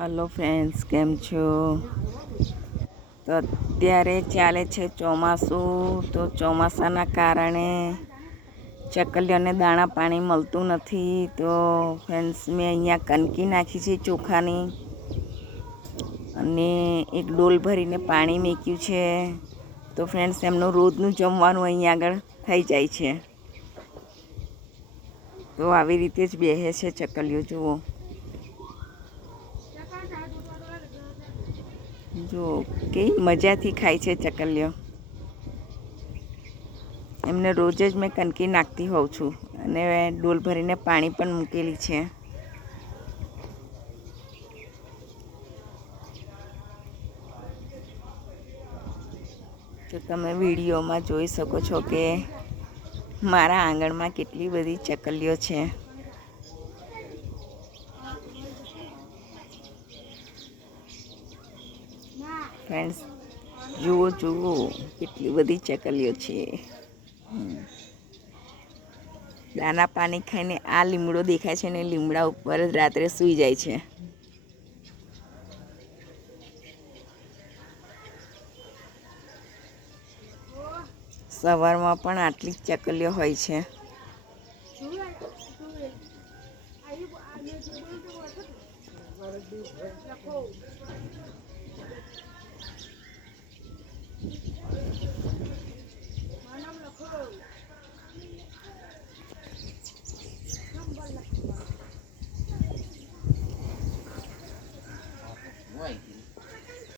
Hello friends, કેમ છો? તો અત્યારે ચાલે છે ચોમાસું. તો ચોમાસાના કારણે ચકલીઓને દાણા પાણી મળતું નથી. તો ફ્રેન્ડ્સ, મેં અહીંયા કણકી નાખી છે ચોખાની, અને એક ડોલ ભરીને પાણી મૂક્યું છે. તો ફ્રેન્ડ્સ, એમનું રોજનું જમવાનું અહીંયા આગળ થઈ જાય છે. તો આવી રીતે જ બેસે છે ચકલીઓ. જો કેવી મજાથી ખાય છે ચકલીઓ. એમને રોજ જ મેં કણકી નાખતી હોઉં છું, અને ડોલ ભરીને પાણી પણ મૂકેલી છે. તો તમે વિડીયોમાં જોઈ શકો છો કે મારા આંગણમાં કેટલી બધી ચકલીઓ છે. ફ્રેન્ડ્સ, જુઓ કેટલી બધી ચકલીઓ છે. દાના પાણી ખાઈને આ લીમડો દેખાય છે ને, લીમડા ઉપર જ રાત્રે સૂઈ જાય છે. સવારમાં પણ આટલી જ ચકલીઓ હોય છે.